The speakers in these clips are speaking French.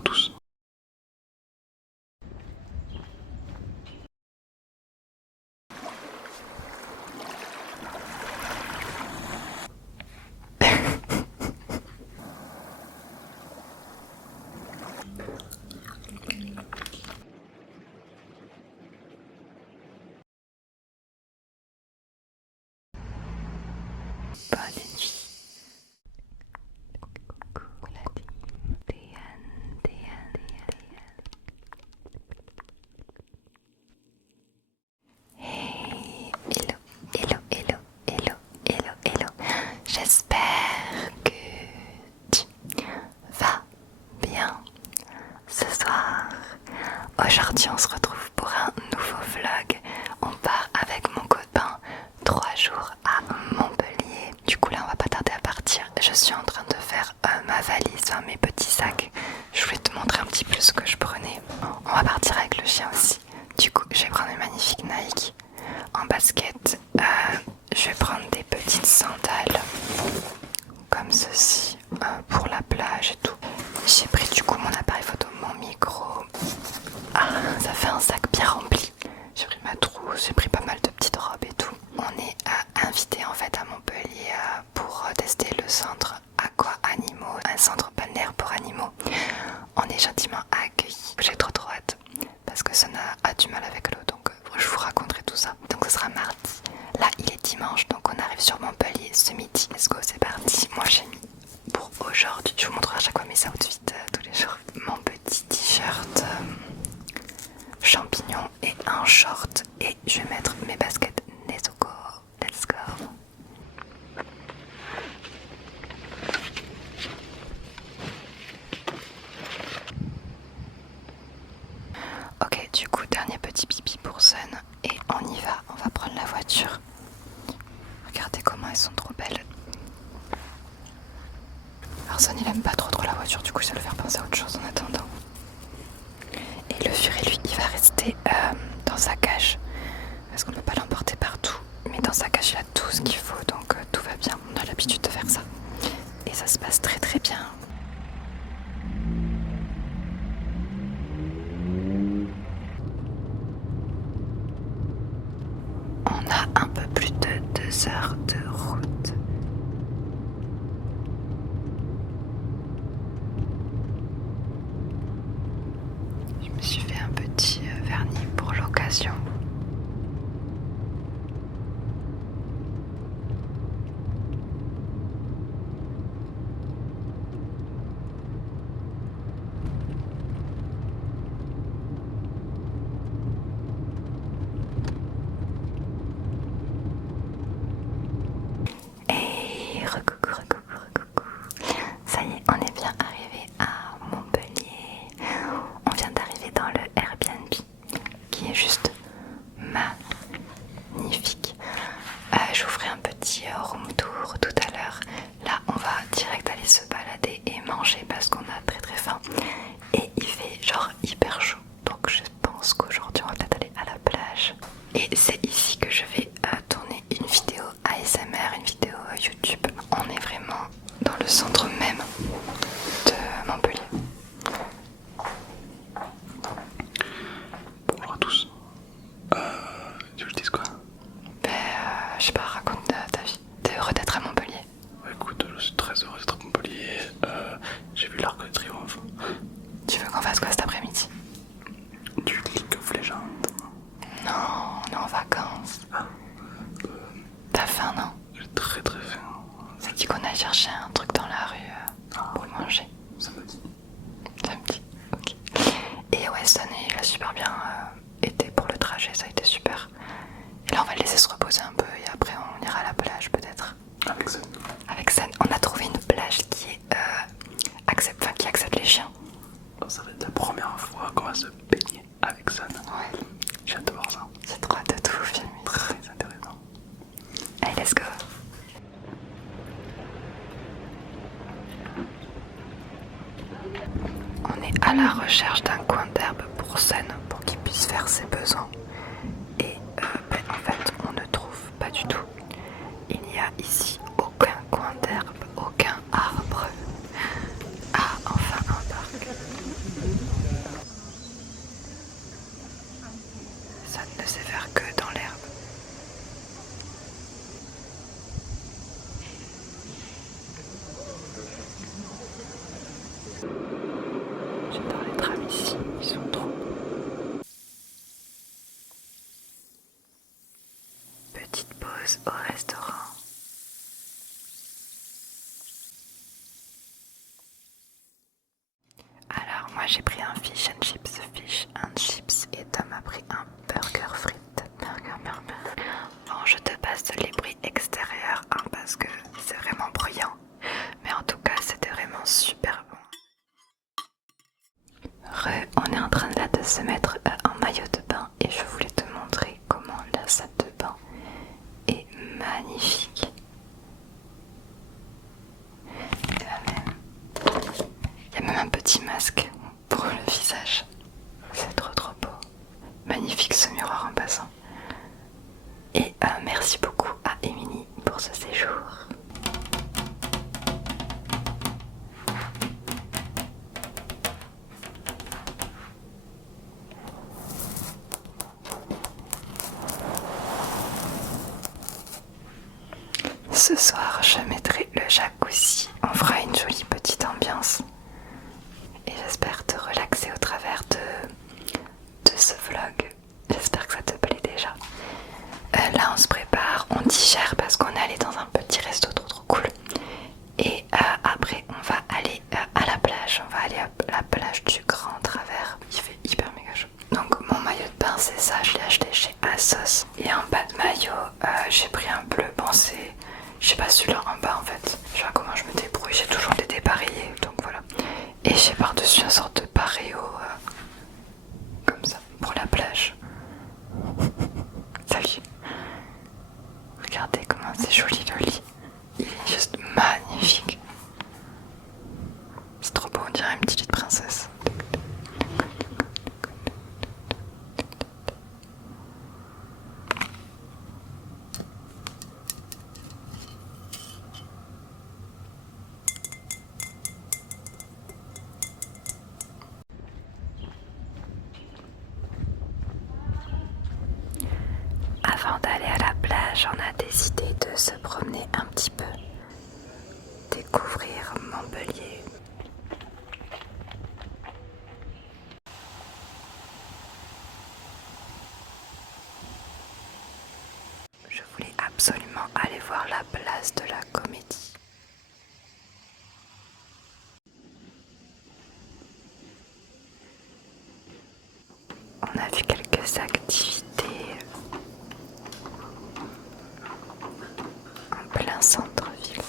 à tous. Bonne nuit. Hey, hello, hello, hello, hello, hello, hello. J'espère que tu vas bien ce soir. Aujourd'hui, on se retrouve pour un nouveau vlog. On part avec mon copain 3 jours à Montpellier. Du coup, là, on va pas tarder à partir. Je suis en train de faire ma valise, enfin, mes petits sacs. Je voulais te montrer un petit peu ce que je prenais. On va partir avec le chien aussi. Du coup, je vais prendre mes magnifiques Nike en basket. Je vais prendre des petites sandales comme ceci pour la plage et tout. J'ai pris du coup mon appareil photo, mon micro. Ça fait un sac bien rempli. J'ai pris ma trousse, j'ai pris pas mal de petites robes et tout. On est invité en fait à Montpellier pour tester le centre Aqua Animaux, un centre balnéaire pour animaux. On est gentiment accueillis. J'ai trop hâte parce que Sona a du mal avec l'eau, donc je vous raconterai tout ça. Donc ce sera mardi. Là il est dimanche, donc on arrive sur Montpellier ce midi. Let's go, c'est parti. Moi j'ai mis pour aujourd'hui, je vous montrerai à chaque fois mes outfits tous les jours. Mon petit t-shirt champignon et un short, et je vais mettre mes baskets Nezuko. Let's go. Ok, du coup dernier petit pipi pour Sun et on y va, on va prendre la voiture. Regardez comment elles sont trop belles. Alors Sun il aime pas trop la voiture, du coup ça va le faire penser à autre chose en attendant. Et le furet lui il va rester dans sa cage parce qu'on ne peut pas l'emporter partout, mais dans sa cage il a tout ce qu'il faut, donc tout va bien, on a l'habitude de faire ça et ça se passe très très bien. On a un peu plus de 2 heures de route. Je me suis fait un petit vernis pour l'occasion. Et recoucou, recoucou, recoucou. Ça y est, on est bien arrivé à Montpellier. On vient d'arriver dans le Airbnb qui est juste magnifique. Je vous ferai un petit room tour tout à l'heure. Là, on va direct aller se balader et manger parce qu'on a très très faim. Et il fait genre hyper chaud. Donc je pense qu'aujourd'hui, on va peut-être aller à la plage. Et c'est ici que je vais tourner une vidéo ASMR, une vidéo YouTube. On est vraiment dans le centre même de Montpellier. Bonjour à tous. Tu veux que je dise quoi? Je sais pas, raconte ta vie. T'es heureux d'être à Montpellier? Écoute, je suis très heureux d'être à Montpellier. J'ai vu l'Arc de Triomphe. Tu veux qu'on fasse quoi cet après-midi? Du League of Legends. Non, on est en vacances. T'as faim, non? J'ai très très faim. Ça dit qu'on aille chercher un truc dans la rue pour manger. Ça me dit. Ça me dit, ok. Et ouais, cette année, il a super bien été pour le trajet, ça a été super. Et là, on va le laisser se reposer un peu et après, on ira à la plage peut-être. Avec ça. Avec Sen, on a trouvé une plage qui est qui accepte les chiens. Ça va être la première fois qu'on va se baigner avec Sun. Ouais. J'ai hâte de voir ça. C'est trop hâte de tout filmer. Très intéressant. Allez, let's go. On est à la recherche d'un coin d'herbe pour Sen, pour qu'il puisse faire ses besoins. Et en fait, on ne trouve pas du tout. Il n'y a ici aucun coin d'herbe, aucun arbre. Ah, enfin un parc. J'adore les trams ici, ils sont trop beaux. Petite pause au restaurant. Alors moi j'ai pris un fish and chips et Tom a pris un burger frites. Burger. Bon, je te passe les bruits extérieurs hein, parce que c'est vraiment bruyant. Mais en tout cas c'était vraiment super bon. On est en train là de se mettre en maillot de bain et je voulais te montrer comment la salle de bain est magnifique. Il y a même un petit masque pour le visage. C'est trop beau. Magnifique ce miroir en passant. Et merci beaucoup à Émilie pour ce séjour. Ce soir, je mettrai le jacuzzi. On fera une jolie petite ambiance. Et j'espère te relaxer au travers de ce vlog. J'espère que ça te plaît déjà. Là, on se prépare, on digère parce qu'on est allé dans un petit resto trop cool. Et après, on va aller à la plage. On va aller à la plage du Grand Travers. Il fait hyper méga chaud. Donc, mon maillot de bain, c'est ça. Je l'ai acheté chez ASOS. Et en bas de maillot, j'ai pris un bleu. Bon, c'est. Je sais pas celui-là en bas en fait. Je sais pas comment je me débrouille. J'ai toujours été dépareillée. Donc voilà. Et j'ai par-dessus une sorte de paréo. Comme ça. Pour la plage. Salut. Regardez comment c'est joli le lit. Il est juste magnifique. C'est trop beau, on dirait un petit lit de princesse. Avant d'aller à la plage, on a décidé de se promener un petit peu, découvrir Montpellier. Je voulais absolument aller voir la place de la Comédie. On a vu quelques activités en plein centre-ville.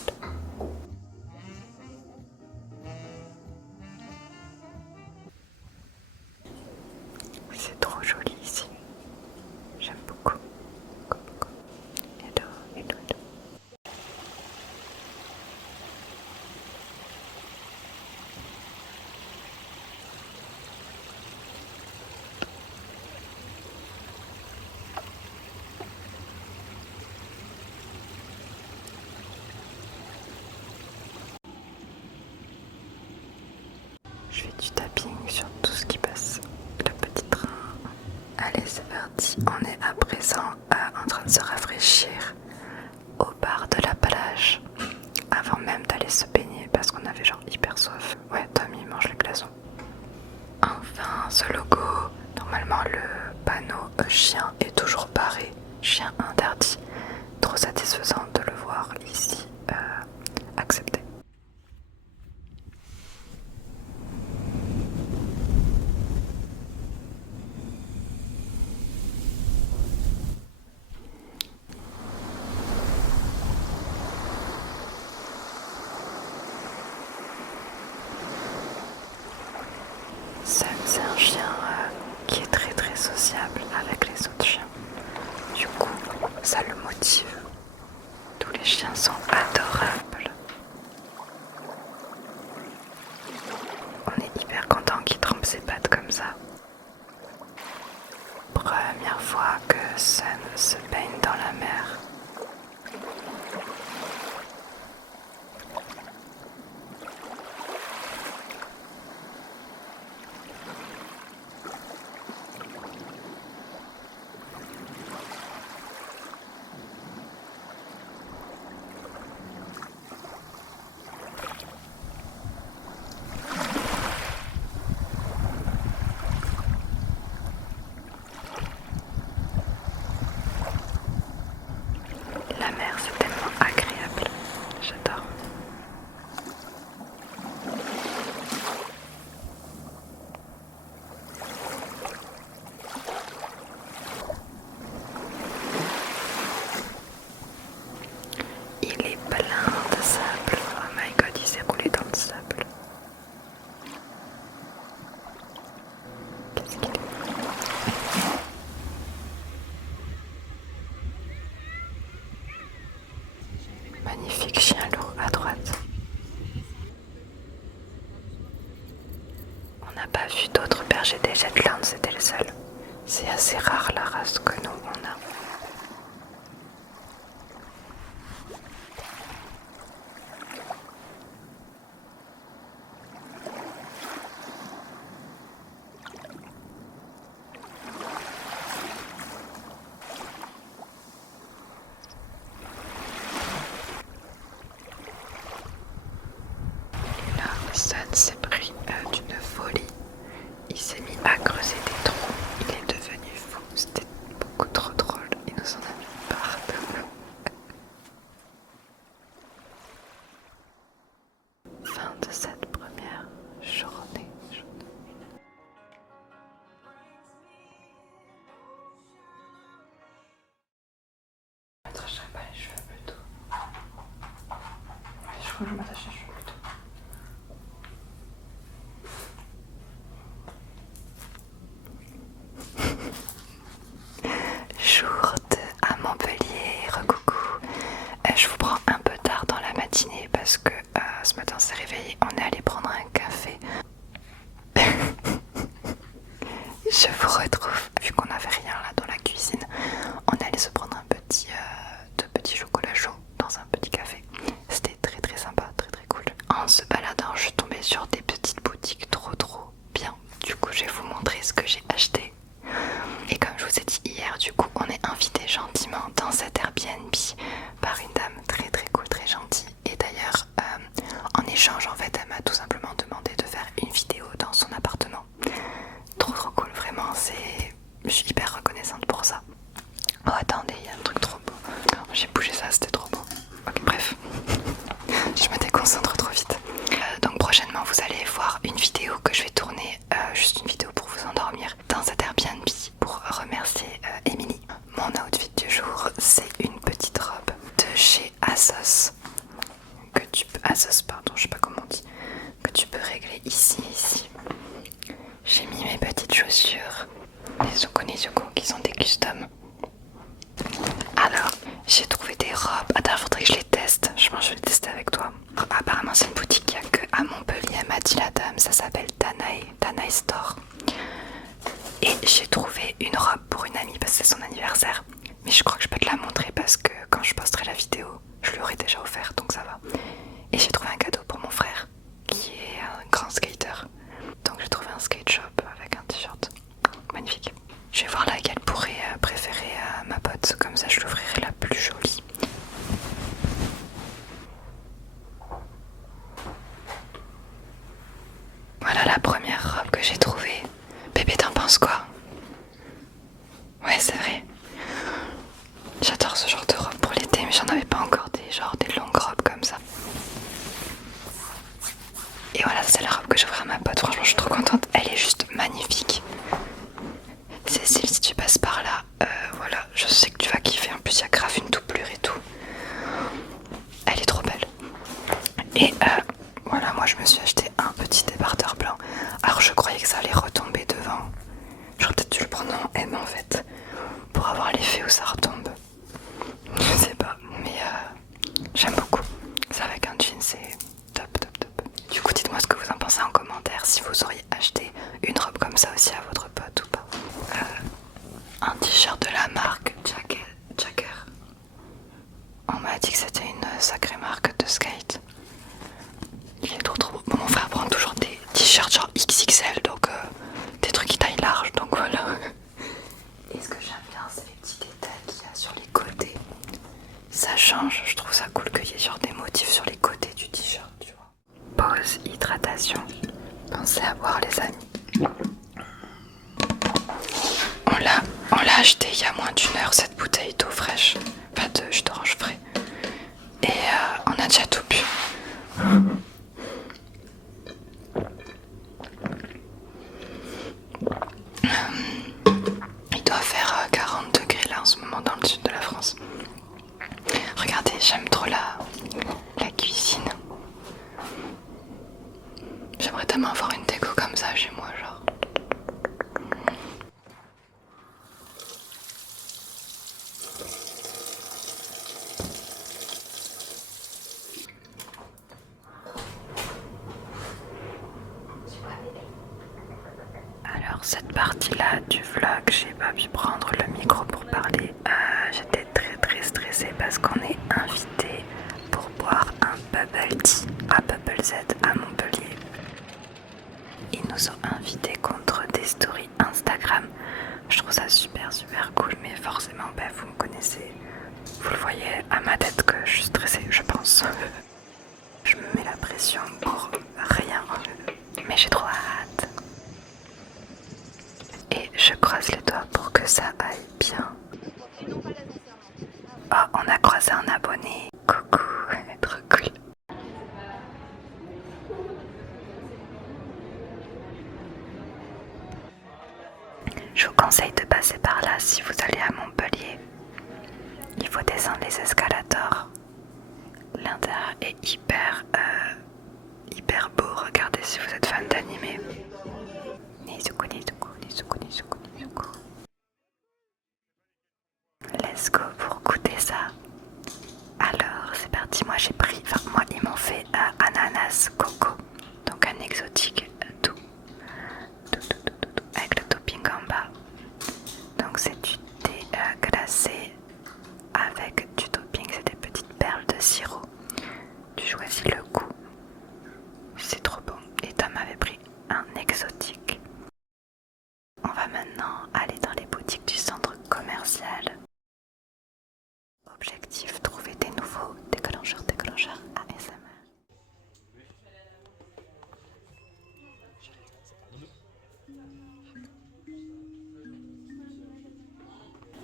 C'est trop joli ici. J'aime beaucoup. Hello. Je fais du tapping sur tout ce qui passe. Le petit train. Allez, c'est parti. On est à présent en train de se rafraîchir au bar de la plage avant même d'aller se baigner parce qu'on avait genre hyper soif. Ouais, Tom il mange les glaçons. Enfin, ce logo, normalement le panneau chien est toujours barré, chien interdit. Trop satisfaisant de le voir ici accepté. Sam, c'est un chien qui est très sociable avec les autres chiens. Du coup, ça le motive. Tous les chiens sont adorables. On est hyper content qu'il trempe ses pattes comme ça. Première fois que Sam se baigne dans la mer. La mer, c'est tellement agréable. J'adore. Il est plein de sable. Oh my god, il s'est roulé dans le sable. Qu'est-ce qu'il est? Magnifique chien loup à droite. On n'a pas vu d'autres bergers des Shetland, c'était le seul. C'est assez rare la race que nous on a. Et là, Sun s'est pris d'une folie. Il s'est mis à creuser des trous. Il est devenu fou. C'était beaucoup trop drôle. Il nous en a mis partout. Fin de cette première journée. Je m'attacherai pas les cheveux plutôt. Je crois que je m'attache les cheveux plutôt. Jour 2 à Montpellier, recoucou. Je vous prends un peu tard dans la matinée parce que ce matin on s'est réveillé, on est allé prendre un café. Je vous retrouve, vu qu'on n'avait rien là dans la cuisine, on est allé se prendre un petit chocolat chaud dans un petit café. C'était très très sympa, très très cool. En se baladant, je suis tombée sur des petites boutiques trop bien. Du coup, je vais vous montrer ce que j'ai acheté. Et comme je vous ai dit hier, du coup, on est invité gentiment dans cet Airbnb par une dame très très cool, très gentille. Et d'ailleurs, en échange, en fait, elle m'a tout simplement demandé de faire une vidéo dans son appartement. Trop cool, vraiment, je suis hyper reconnaissante pour ça. Oh attendez, il y a un truc trop beau. J'ai bougé ça, c'était trop beau. Ok, bref, je me déconcentre trop vite. Donc prochainement, vous allez voir une vidéo que je vais tourner, juste une vidéo pour vous endormir dans cet Airbnb pour remercier Émilie. Mon outfit du jour, c'est une petite robe de chez ASOS. ASOS, pardon, je sais pas comment on dit. Que tu peux régler ici. J'ai mis mes petites chaussures, les Zuko qui sont des customs. Alors, j'ai trouvé des robes. Attends, faudrait que je les teste. Je vais les tester avec toi. Apparemment, c'est une boutique qu'il n'y a que à Montpellier. Elle m'a dit la dame. Ça s'appelle Danae Store. Et j'ai trouvé une robe pour une amie parce que c'est son anniversaire. Mais je crois que je peux te la montrer parce que quand je posterai la vidéo, je lui aurai déjà offert, donc ça va. Et j'ai trouvé un cadeau pour mon frère qui est un grand skater. Donc j'ai trouvé un skate shop avec un t-shirt. Magnifique. Je vais voir laquelle pourrait préférer à ma pote, comme ça je l'ouvrirai la plus jolie. Voilà la première robe que j'ai trouvée. Bébé, t'en penses quoi? Ouais, c'est vrai. J'adore ce genre de robe pour l'été, mais j'en avais pas encore des longues robes comme ça. Et voilà, c'est la robe que j'offrirai à ma pote. Franchement, je suis trop contente. Elle est juste magnifique. Cécile, si tu passes par là, voilà, je sais que tu vas kiffer. En plus, il y a grave une doublure et tout. Elle est trop belle. Et voilà, moi je me suis acheté un petit débardeur blanc. Alors je croyais que ça allait retomber devant. J'aurais peut-être dû le prendre en M en fait, pour avoir l'effet où ça retombe. Je sais pas, mais j'aime beaucoup. Ça avec un jean, c'est top. Du coup, dites-moi ce que vous en pensez en commentaire, si vous auriez acheté une robe comme ça aussi à votre pote ou pas. Un t-shirt de la marque Jagger. On m'a dit que c'était une sacrée marque de skate. Il est trop beau. Bon, mon frère prend toujours des t-shirts genre XXL, donc des trucs qui taillent large, donc voilà. Et ce que j'aime bien, c'est les petits détails qu'il y a sur les côtés. Ça change, je trouve ça cool qu'il y ait genre des motifs sur les côtés du t-shirt, tu vois. Pause hydratation. Pensez à boire, les amis. On l'a acheté il y a moins d'1 heure, cette bouteille d'eau fraîche. Enfin, pas de jus d'orange frais. Et on a déjà tout bu. Il doit faire 40 degrés là en ce moment dans le sud de la France. Regardez, j'aime trop la cuisine. J'aimerais tellement avoir une déco comme ça chez moi, genre. Alors cette partie-là du vlog, j'ai pas pu prendre le micro pour parler. J'étais très stressée parce qu'on est invité pour boire un bubble tea à Bubble Z à Montpellier. Ils nous ont invités contre des stories Instagram. Je trouve ça super cool, mais forcément vous me connaissez. Vous le voyez à ma tête que je suis stressée, je pense. Je me mets la pression pour rien, mais j'ai trop hâte. Et je croise les doigts pour que ça aille bien. Oh, on a croisé un abonné. Coucou, trop cool. Je vous conseille de passer par là si vous allez à Montpellier. Il faut descendre les escalators. L'intérieur est hyper beau. Regardez si vous êtes fan d'animé. Nezuko. Let's go pour goûter ça. Alors c'est parti, moi j'ai pris, moi ils m'ont fait ananas coco, donc un exotique doux, avec le topping en bas. Donc c'est du thé glacé avec du topping, c'est des petites perles de sirop. Tu choisis le goût, c'est trop bon. Et Tom avait pris un exotique. On va maintenant aller dans les boutiques du centre commercial. Objectif, trouver des nouveaux déclencheurs ASMR.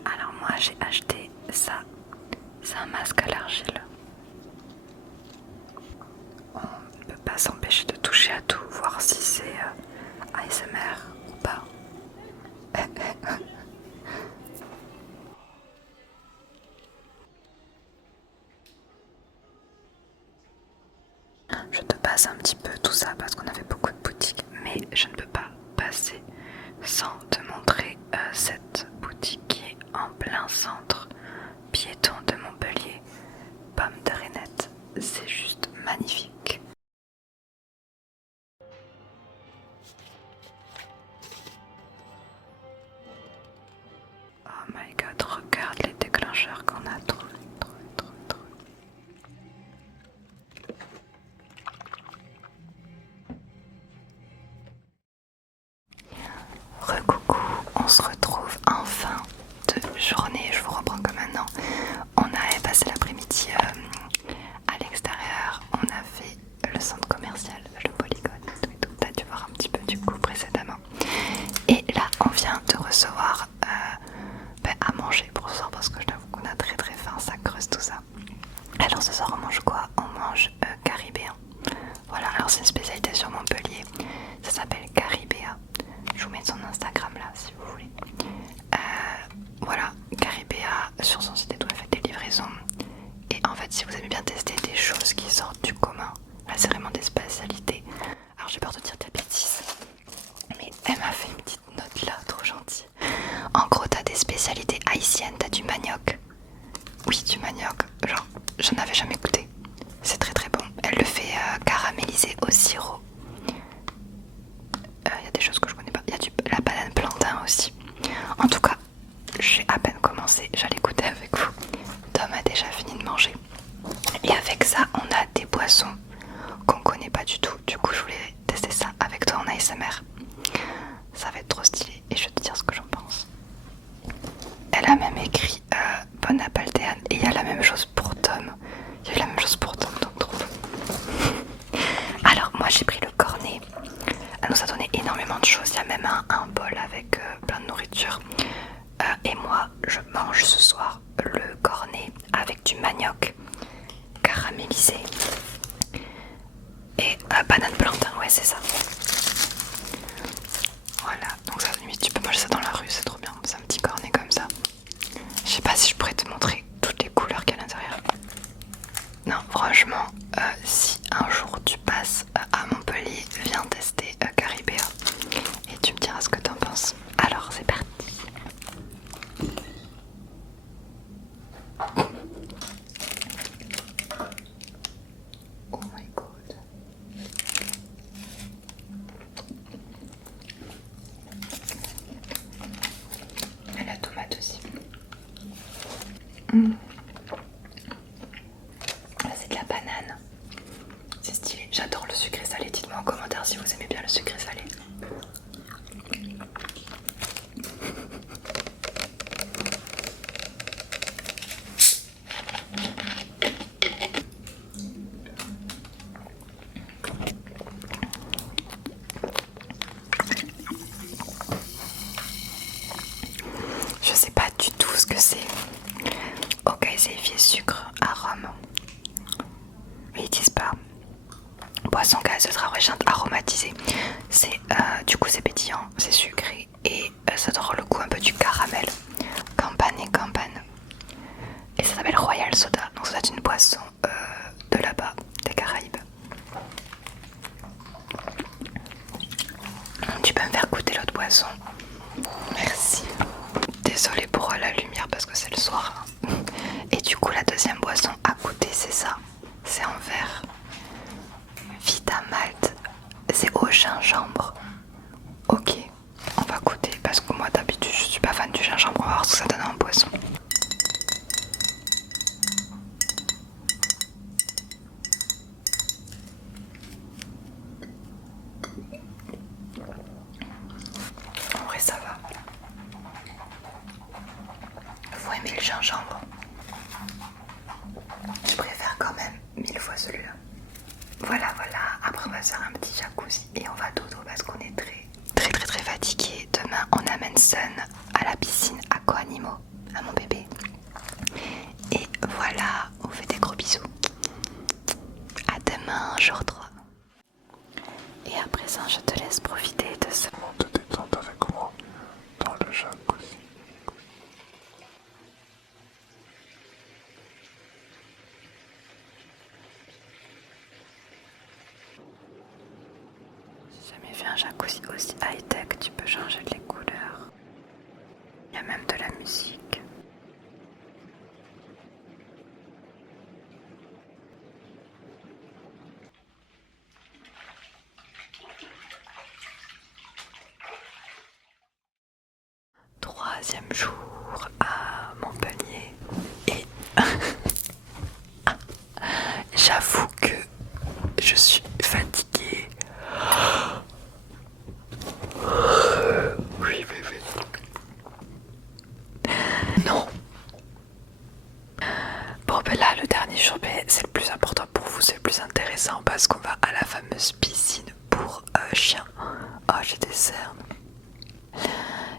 Alors moi j'ai acheté ça, c'est un masque à l'argile. On ne peut pas s'empêcher de toucher à tout, voir si c'est ASMR ou pas. Je te passe un petit peu tout ça parce qu'on avait beaucoup de boutiques, mais je ne peux pas passer sans te montrer cette boutique qui est en plein centre piéton de Montpellier. Pomme de Renette, c'est juste magnifique. Oh my god, regarde les déclencheurs qu'on a trouvés. Recoucou, on se retrouve en fin de journée, je vous reprends comme maintenant. On avait passé l'après-midi à l'extérieur, on a fait le centre commercial, le polygone, tout, t'as dû voir un petit peu du coup précédemment. Et là on vient de recevoir à manger pour ce soir parce que je t'avoue qu'on a très faim, ça creuse tout ça. Alors ce soir on mange quoi? On mange caribéen. Voilà, alors c'est une spécialité sur Montpellier, ça s'appelle Caribéa. Je vous mets son Instagram là si vous voulez. Voilà, Caribéa, sur son site et tout, elle fait des livraisons. Et en fait, si vous aimez bien tester des choses qui sortent du commun, là c'est vraiment des spécialités. Alors j'ai peur de dire des bêtises, mais elle m'a fait une petite note là, trop gentille. En gros, t'as des spécialités haïtiennes, t'as du manioc. Oui, du manioc, genre j'en avais jamais goûté. C'est très bon. Elle le fait caraméliser au sirop. Il y a des choses que je connais pas. Il y a la banane plantain aussi. En tout cas, j'ai à peine commencé. J'allais goûter avec vous. Tom a déjà fini de manger. Et avec ça, on a des boissons qu'on connaît pas du tout. Du coup, je voulais tester ça avec toi en ASMR. Ça va être trop stylé et je vais te dire ce que j'en pense. Elle a même écrit Bon Appaltéane et il y a la même chose pour Tom. Il y a eu la même chose pour Tom, donc trop. Alors moi j'ai pris le cornet. Elle nous a donné énormément de choses. Il y a même un bol avec plein de nourriture. Et moi je mange ce soir le cornet avec du manioc caramélisé et banane plantain, ouais c'est ça. Voilà, donc ça limite tu peux manger ça dans la rue, c'est trop bien, c'est un petit cornet comme ça. Je sais pas si je pourrais te montrer toutes les couleurs qu'il y a à l'intérieur. Non franchement, si un jour tu passes à Montpellier, viens tester Caribéa et tu me diras ce que t'en penses. Alors c'est parti. Oh my god. Et la tomate aussi. Là c'est de la banane. C'est stylé. J'adore le sucré salé. Dites-moi en commentaire si vous aimez bien le sucré salé. Je sais pas du tout ce que c'est. Ok, c'est effet sucre, arôme. Mais ils disent pas. Boisson gazeuse rafraîchante aromatisée. C'est du coup c'est pétillant, c'est sucré et ça donne le goût un peu du caramel. Campane et campane. Et ça s'appelle Royal Soda. Donc ça doit être une boisson de là-bas, des Caraïbes. Tu peux me faire goûter l'autre boisson? Merci. Désolée pour la lumière parce que c'est le soir. Et du coup la deuxième boisson à goûter c'est ça. C'est en verre. Vita Malt. C'est au gingembre. Ok, on va goûter parce que moi d'habitude je suis pas fan du gingembre. On va voir ce que ça donne en boisson. En vrai ça va. Vous aimez le gingembre? Je préfère quand même 1000 fois celui-là. Voilà, après on va se faire un petit jacuzzi et on va dodo parce qu'on est très fatigué. Demain on amène Sun à la piscine Aqua Animo, à mon bébé. Et voilà, on fait des gros bisous. À demain, jour 3. Et à présent je te laisse profiter de ce moment de détente avec moi dans le jacuzzi. J'ai jamais vu un jacuzzi aussi high-tech, tu peux changer les couleurs. Il y a même de la musique. Troisième jour à Montpellier et j'avoue que je suis fatiguée. Oui. Non. Bon ben là le dernier jour c'est le plus important pour vous, c'est le plus intéressant parce qu'on va à la fameuse piscine pour chiens. Oh j'ai des cernes.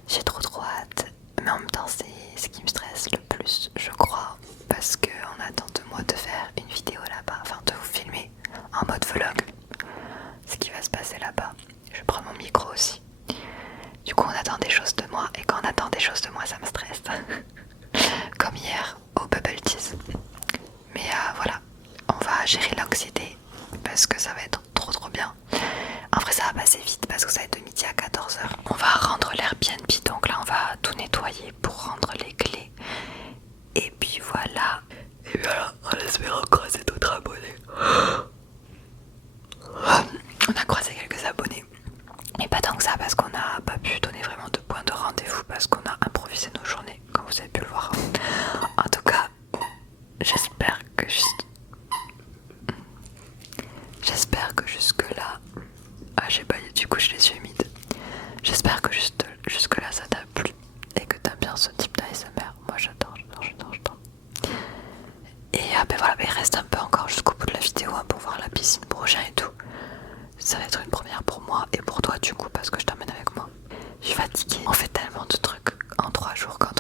J'ai trop hâte. Mais en même temps c'est ce qui me stresse le plus je crois. Parce qu'on attend de moi de faire une vidéo là-bas. Enfin de vous filmer en mode vlog ce qui va se passer là-bas. Je prends mon micro aussi. Du coup on attend des choses de moi. Et quand on attend des choses de moi ça me stresse. Comme hier au Bubble Teas. Mais voilà, on va gérer l'anxiété parce que ça va être trop bien. En vrai ça va passer vite parce que ça va être de midi à 14h. On va rendre l'Airbnb, donc là on va tout nettoyer pour rendre les clés. Et puis voilà. Et voilà, en espérant croiser d'autres abonnés. On a croisé quelques abonnés. Mais pas tant que ça parce qu'on n'a pas pu donner vraiment de points de rendez-vous parce qu'on a improvisé nos journées, comme vous avez pu le voir. En tout cas, j'espère que jusque là... Ah j'ai baillé, du coup je les yeux humides. J'espère que jusque là ça t'a plu et que t'as bien ce type d'ASMR. Moi j'adore. Et ben voilà, il reste un peu encore jusqu'au bout de la vidéo pour voir la piscine prochaine et tout. Ça va être une première pour moi et pour toi du coup parce que je t'emmène avec moi. Je suis fatiguée, on fait tellement de trucs en 3 jours quand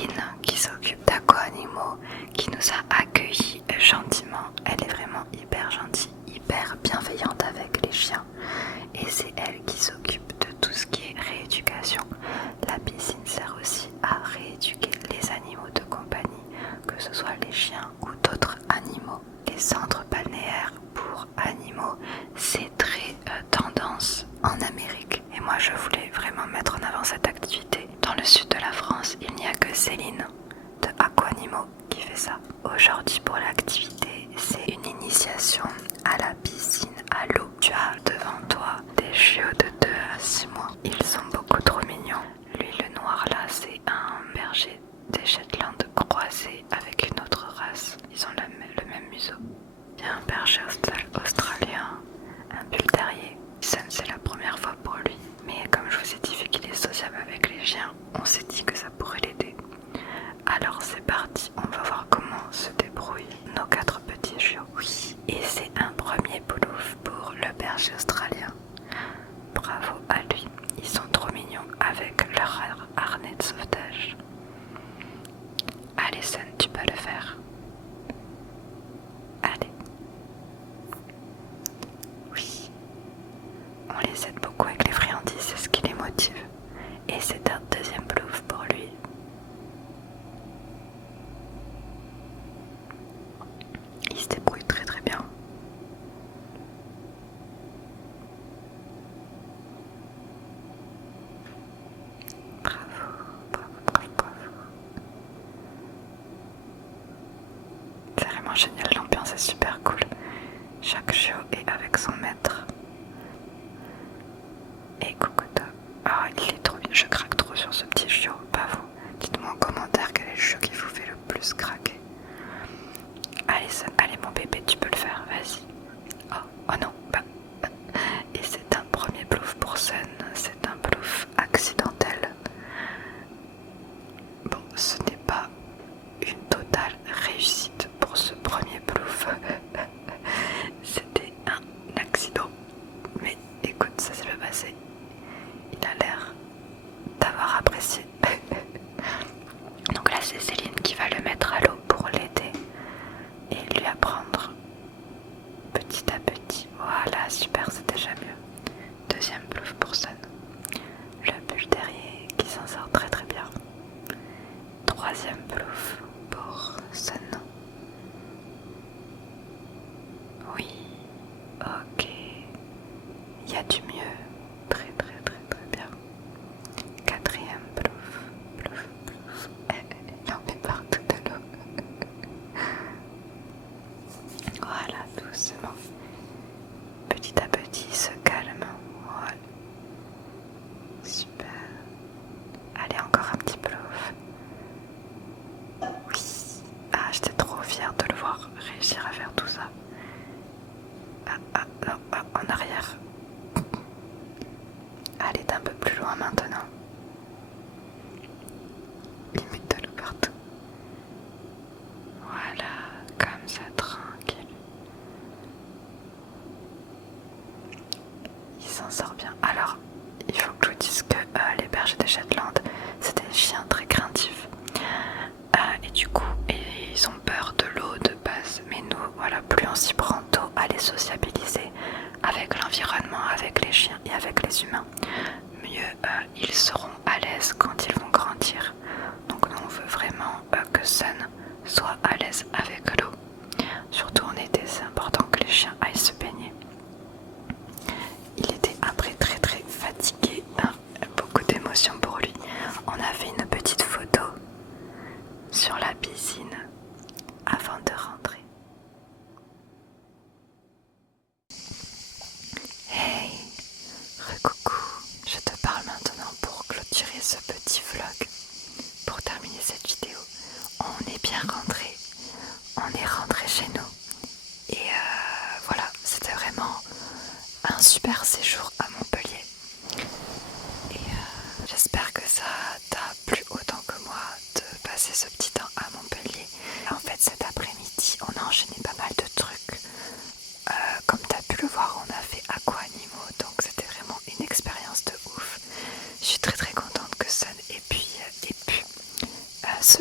Céline qui s'occupe d'Aqua-Animaux, qui nous a accueillis gentiment. Elle est vraiment hyper gentille, hyper bienveillante avec les chiens. Et c'est elle qui s'occupe de tout ce qui est rééducation. La piscine sert aussi à rééduquer les animaux de compagnie, que ce soit les chiens ou d'autres animaux. Les centres balnéaires pour animaux, c'est très tendance en Amérique. Et moi je voulais vraiment mettre en avant cette activité. Dans le sud de la France, il n'y a que Céline de Aquanimo qui fait ça. Aujourd'hui pour l'activité, c'est une initiation à la piscine à l'eau. Tu as devant toi des chiots de 2 à 6 mois. Ils sont beaucoup trop mignons. Lui le noir là, c'est un berger des Shetland croisé avec une autre race. Ils ont le même museau. Il y a un berger australien, un bull terrier. Ça c'est la première fois pour lui. Mais comme je vous ai dit, vu qu'il est sociable avec les chiens, on s'est dit que ça pourrait l'aider. Alors c'est parti, on va voir comment se débrouillent nos 4 petits chiots. Oui, et c'est un premier polouf pour le berger australien. Bravo à lui, ils sont trop mignons avec leur harnais de sauvetage. Allez Sun, tu peux le faire. Allez. Oui. On les aide beaucoup avec les friandises, c'est ce qui les motive. Et c'est un deuxième plouf pour lui. Il se débrouille très très bien. Bravo, bravo, bravo, bravo. C'est vraiment génial, l'ambiance est super cool. Chaque chiot est avec son maître. Et Cocoto. Ah, il est trop bien. Je craque trop sur ce petit chiot, pas vous. Dites-moi en commentaire quel est le chiot qui vous fait le plus craquer. Allez mon bébé, tu peux le faire, vas-y. Oh non, Et c'est un premier plouf pour Sun, c'est un plouf accidentel. Bon, ce n'est pas une totale réussite pour ce premier plouf. C'était un accident. Mais écoute, ça s'est bien passé. Il a l'air d'avoir apprécié. Donc là, c'est Céline qui va le mettre à l'eau pour l'aider et lui apprendre petit à petit. Voilà, super, c'est déjà mieux. Deuxième plouf pour Sun. Le bull terrier qui s'en sort très très bien. Troisième plouf pour Sun. Oui, ok. Il y a du mieux. Très très très très bien. Quatrième plouf, plouf, plouf. Il en met partout de l'eau. Voilà, doucement. Petit à petit, il se calme. Voilà. Super. Allez, encore un petit plouf. Oui. Ah, j'étais trop fière de le voir réussir à faire tout ça. Non, en arrière. Allez, d'un peu plus loin maintenant. Il met de l'eau partout. Voilà, comme ça, tranquille. Il s'en sort bien. Alors, il faut que je vous dise que les bergers des Shetland, c'est des chiens très craintifs. Et du coup, ils ont peur de l'eau de base. Mais nous, voilà, plus on s'y prend tôt à les sociabiliser avec l'environnement, avec les chiens et avec les humains, mieux ils seront à l'aise quand ils vont grandir. Donc nous, on veut vraiment que Sun soit à l'aise avec l'eau. Surtout en été, c'est important que les chiens aillent se baigner. Il était après très très fatigué, hein, beaucoup d'émotions pour lui. On a fait une petite photo sur la piscine avant de rentrer. Hey, recoucou, je te parle maintenant pour clôturer ce petit vlog. Pour terminer cette vidéo, on est bien rentré, on est rentré chez nous. Et voilà, c'était vraiment un super séjour à Montpellier. Et j'espère que ça t'a plu autant que moi de passer ce petit temps à Montpellier. En fait, cet après-midi, on a enchaîné pas mal de trucs. Comme tu as pu le voir, on a fait Aquanimo, donc c'était vraiment une expérience de ouf. Je suis très très contente que Sun ait pu se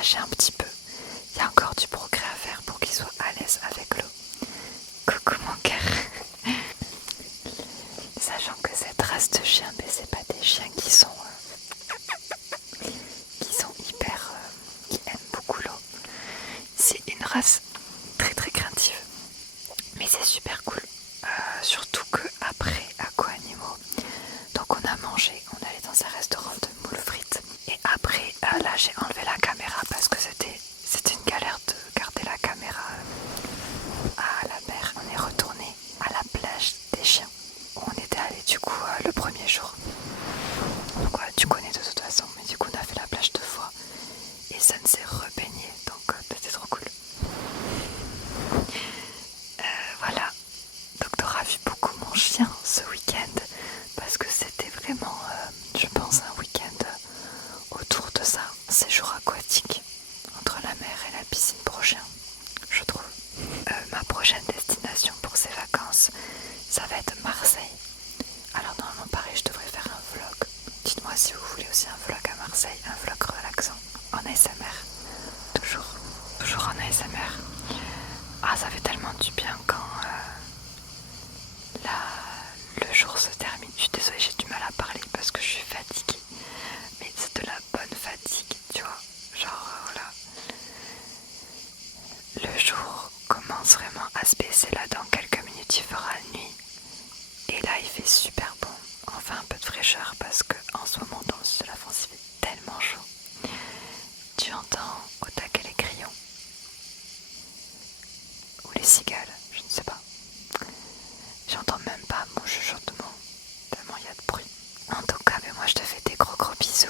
nager un petit peu. Il y a encore du progrès à faire pour qu'il soit à l'aise avec l'eau. Coucou mon cœur. Sachant que cette race de chiens, mais c'est pas des chiens qui sont hyper, qui aiment beaucoup l'eau. C'est une race très très craintive, mais c'est super cool. Surtout que après Aquanimo, donc on a mangé, on allait dans un restaurant de moules frites, et après là j'ai enlevé la caméra parce que c'était une galère de garder la caméra à la mer. On est retourné à la plage des chiens où on était allé du coup le premier jour. Donc ouais, tu connais de toute façon, mais du coup on a fait la plage 2 fois et ça ne s'est rebaigné, donc c'était trop cool. Voilà, donc t'auras vu beaucoup mon chien ce week-end parce que c'était vraiment, je pense, un week-end autour de ça, séjour aquatique entre la mer et la piscine prochain, je trouve. Ma prochaine destination pour ces vacances, ça va être Marseille. Alors normalement pareil, je devrais faire un vlog. Dites-moi si vous voulez aussi un vlog à Marseille, un vlog relaxant, en ASMR. Toujours en ASMR. Ah, ça fait tellement du bien quand le jour se termine. Je suis désolée, j'ai du mal à parler parce que je suis fatiguée. Mais c'est de la bonne fatigue, tu vois. Genre, voilà. Le jour commence vraiment à se baisser là. Dans quelques minutes, il fera nuit. Et là, il fait super bon. Enfin, un peu de fraîcheur parce que en ce moment, dans le sud de la France, il fait tellement chaud. Tu entends au taquet les grillons. Ou les cigales, je ne sais pas. J'entends même pas mon chuchotement, tellement il y a de bruit. En tout cas, mais moi je te fais des gros bisous.